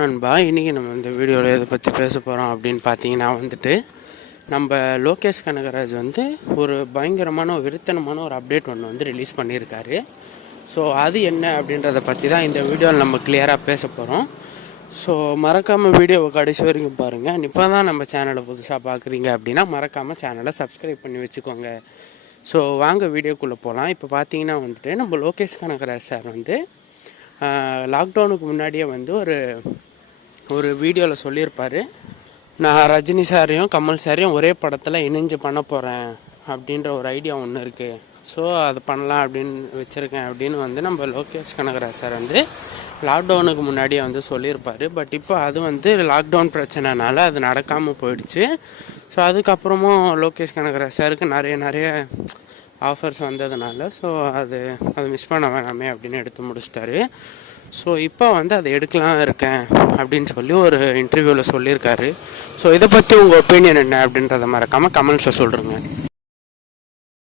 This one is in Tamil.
நண்பா. இன்றைக்கி நம்ம இந்த வீடியோவில் எதை பற்றி பேச போகிறோம் அப்படின்னு பார்த்தீங்கன்னா வந்துட்டு நம்ம லோகேஷ் கனகராஜ் வந்து ஒரு பயங்கரமான ஒரு விருத்தனமான ஒரு அப்டேட் ஒன்று வந்து ரிலீஸ் பண்ணியிருக்காரு. ஸோ அது என்ன அப்படின்றத பற்றி தான் இந்த வீடியோவில் நம்ம கிளியராக பேச போகிறோம் ஸோ மறக்காமல் வீடியோவை கடைசி வரைக்கும் பாருங்கள் இப்போ தான் நம்ம சேனலை புதுசாக பார்க்குறீங்க அப்படின்னா மறக்காமல் சேனலை சப்ஸ்கிரைப் பண்ணி வச்சுக்கோங்க. ஸோ வாங்க வீடியோக்குள்ளே போகலாம் இப்போ பார்த்தீங்கன்னா வந்துட்டு நம்ம லோகேஷ் கனகராஜ் சார் வந்து லாக்டவுனுக்கு முன்னாடியே வந்து ஒரு ஒரு வீடியோவில் சொல்லியிருப்பார். நான் ரஜினி சாரையும் கமல் சாரையும் ஒரே படத்தில் இணைஞ்சு பண்ண போகிறேன் அப்படின்ற ஒரு ஐடியா ஒன்று இருக்குது ஸோ அது பண்ணலாம் அப்படின்னு வச்சுருக்கேன் அப்படின்னு வந்து நம்ம லோகேஷ் கனகராஜ் சார் வந்து லாக்டவுனுக்கு முன்னாடியே வந்து சொல்லியிருப்பார். பட் இப்போ அது வந்து லாக்டவுன் பிரச்சனைனால அது நடக்காமல் போயிடுச்சு. ஸோ அதுக்கப்புறமும் லோகேஷ் கனகராஜ் சாருக்கு நிறைய நிறைய ஆஃபர்ஸ் வந்ததுனால ஸோ அது அது மிஸ் பண்ண வேணாமே அப்படின்னு எடுத்து முடிச்சிட்டாரு. ஸோ இப்போ வந்து அதை எடுக்கலாம் இருக்கேன் அப்படின்னு சொல்லி ஒரு இன்டர்வியூவில் சொல்லியிருக்காரு. ஸோ இதை பற்றி உங்கள் ஒப்பீனியன் என்ன அப்படின்றத மறக்காமல் கமெண்ட்ஸில் சொல்கிறேங்க